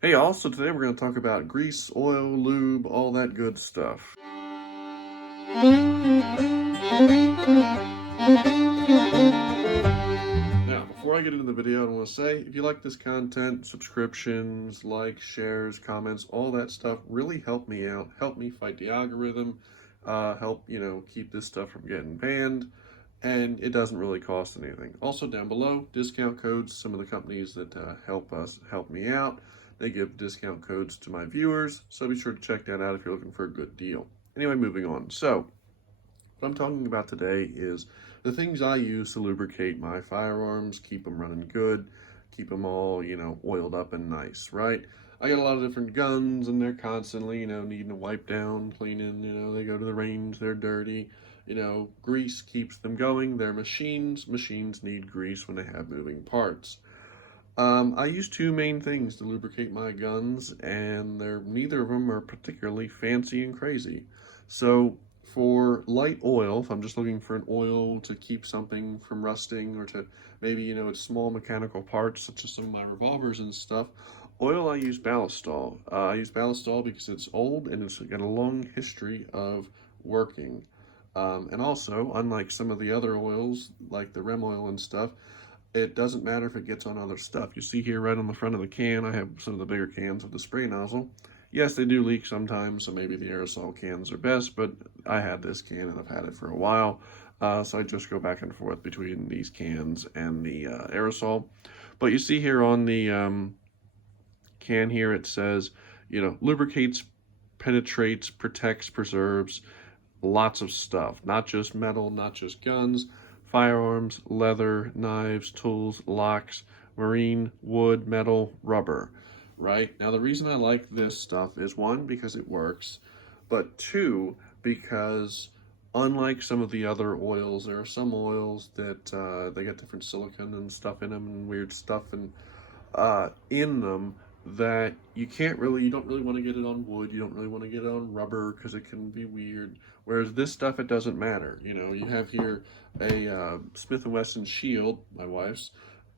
Hey, also today we're going to talk about grease, oil, lube, all that good stuff. Now, before I get into the video, I want to say, if you like this content, subscriptions, likes, shares, comments, all that stuff really help me out, help me fight the algorithm, help, keep this stuff from getting banned, and it doesn't really cost anything. Also down below, discount codes, some of the companies that help me out. They give discount codes to my viewers, so be sure to check that out if you're looking for a good deal. Anyway, moving on. So, what I'm talking about today is the things I use to lubricate my firearms, keep them running good, keep them all, oiled up and nice, right? I got a lot of different guns and they're constantly, needing to wipe down, cleaning, they go to the range, they're dirty. Grease keeps them going. They're machines. Machines need grease when they have moving parts. I use two main things to lubricate my guns, and neither of them are particularly fancy and crazy. So for light oil, if I'm just looking for an oil to keep something from rusting or to maybe, it's small mechanical parts such as some of my revolvers and stuff, oil I use Ballistol. I use Ballistol because it's old and it's got a long history of working. And also, unlike some of the other oils, like the Rem oil and stuff, it doesn't matter if it gets on other stuff. You see here right on the front of the can, I have some of the bigger cans of the spray nozzle. Yes, they do leak sometimes, so maybe the aerosol cans are best, but I had this can and I've had it for a while. So I just go back and forth between these cans and the aerosol. But you see here on the can here, it says, lubricates, penetrates, protects, preserves, lots of stuff. Not just metal, not just guns, firearms, leather, knives, tools, locks, marine, wood, metal, rubber, right? Now, the reason I like this stuff is one, because it works, but two, because unlike some of the other oils, there are some oils that they get different silicone and stuff in them and weird stuff and in them that you don't really want to get it on wood, you don't really want to get it on rubber because it can be weird. Whereas this stuff, it doesn't matter. You have here a Smith & Wesson Shield, my wife's,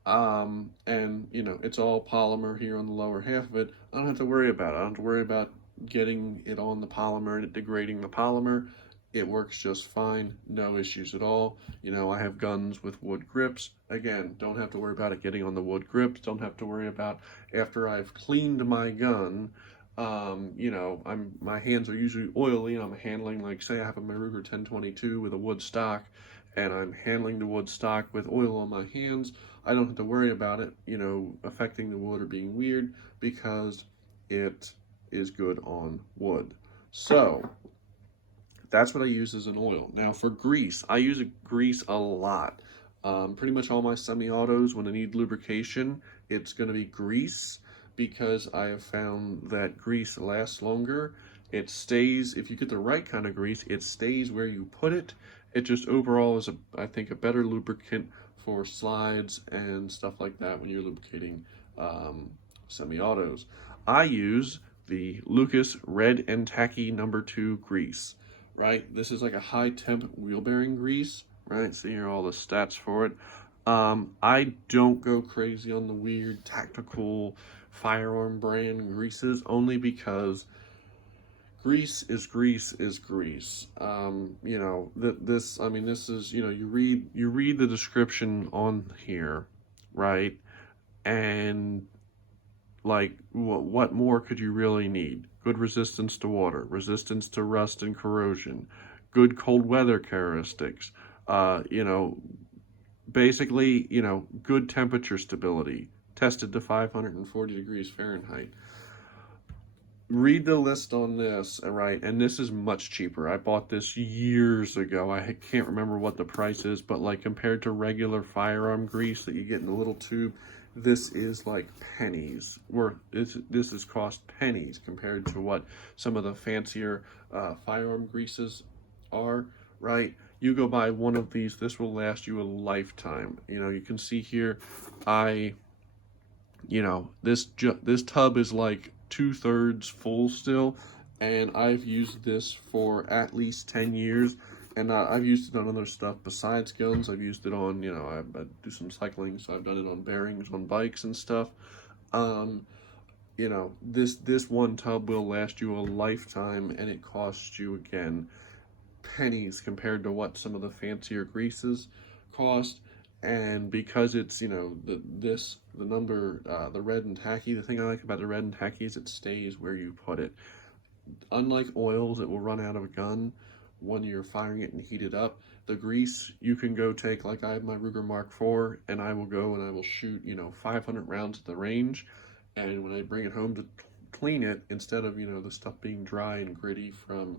and it's all polymer here on the lower half of it. I don't have to worry about it. I don't have to worry about getting it on the polymer and it degrading the polymer. It works just fine, no issues at all. I have guns with wood grips. Again, don't have to worry about it getting on the wood grips. Don't have to worry about after I've cleaned my gun. My hands are usually oily. I'm handling, like, say I have a Ruger 1022 with a wood stock, and I'm handling the wood stock with oil on my hands. I don't have to worry about it, affecting the wood or being weird because it is good on wood. So that's what I use as an oil. Now for grease, I use grease a lot. Pretty much all my semi-autos, when I need lubrication, it's going to be grease because I have found that grease lasts longer. It stays, if you get the right kind of grease, it stays where you put it. It just overall is, I think, a better lubricant for slides and stuff like that when you're lubricating semi-autos. I use the Lucas Red and Tacky #2 grease. Right? This is like a high temp wheel bearing grease, right? So here are all the stats for it. I don't go crazy on the weird tactical firearm brand greases only because grease is grease is grease. This is, you read the description on here, right? And like, what more could you really need? Good resistance to water, resistance to rust and corrosion, good cold weather characteristics, basically, good temperature stability, tested to 540 degrees Fahrenheit. Read the list on this, right? And this is much cheaper. I bought this years ago. I can't remember what the price is, but like compared to regular firearm grease that you get in a little tube, this is like pennies. This is cost pennies compared to what some of the fancier firearm greases are, right? You go buy one of these, this will last you a lifetime. You can see here, this tub is like 2/3 full still, and I've used this for at least 10 years, and I've used it on other stuff besides guns. I've used it on, I do some cycling, so I've done it on bearings on bikes and stuff. you know, this one tub will last you a lifetime, and it costs you, again, pennies compared to what some of the fancier greases cost. And because it's, you know, the red and tacky, the thing I like about the red and tacky is it stays where you put it. Unlike oils, it will run out of a gun when you're firing it and heat it up. The grease, you can go take, like I have my Ruger Mark IV, and I will go and I will shoot, you know, 500 rounds at the range. And when I bring it home to clean it, instead of, you know, the stuff being dry and gritty from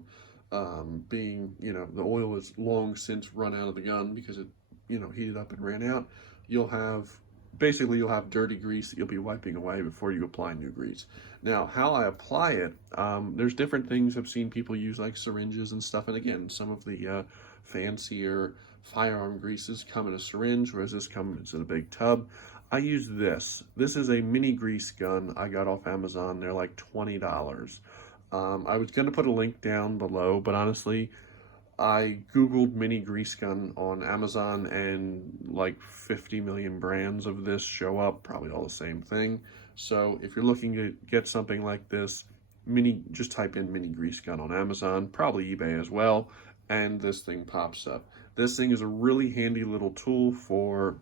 being, you know, the oil is long since run out of the gun because it, you know, heated up and ran out, you'll have dirty grease that you'll be wiping away before you apply new grease. Now, how I apply it, there's different things I've seen people use, like syringes and stuff. And again, some of the fancier firearm greases come in a syringe, whereas this comes in a big tub. I use this. This is a mini grease gun I got off Amazon. They're like $20. I was going to put a link down below, but honestly, I Googled mini grease gun on Amazon, and like 50 million brands of this show up, probably all the same thing. So if you're looking to get something like this, just type in mini grease gun on Amazon, probably eBay as well, and this thing pops up. This thing is a really handy little tool for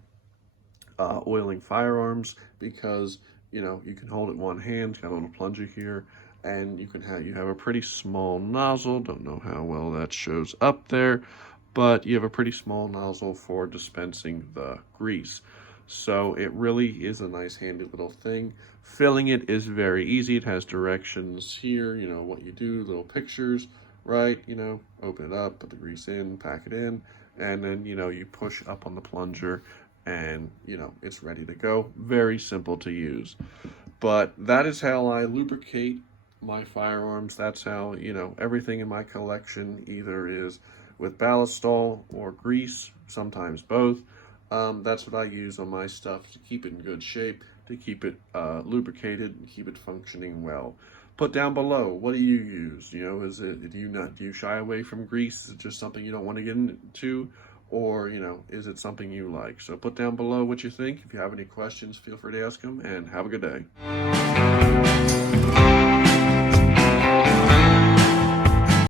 oiling firearms, because, you know, you can hold it one hand. It's got a little plunger here, and you have a pretty small nozzle. Don't know how well that shows up there, but you have a pretty small nozzle for dispensing the grease. So it really is a nice handy little thing. Filling it is very easy. It has directions here, you know, what you do, little pictures, right? You know, open it up, put the grease in, pack it in, and then, you know, you push up on the plunger, and, you know, it's ready to go. Very simple to use. But that is how I lubricate my firearms. That's how, you know, everything in my collection either is with ballistol or grease, sometimes both. That's what I use on my stuff to keep it in good shape, to keep it lubricated and keep it functioning well. Put down below, what do you use? You know, do you shy away from grease? Is it just something you don't want to get into? Or, you know, is it something you like? So put down below what you think. If you have any questions, feel free to ask them, and have a good day.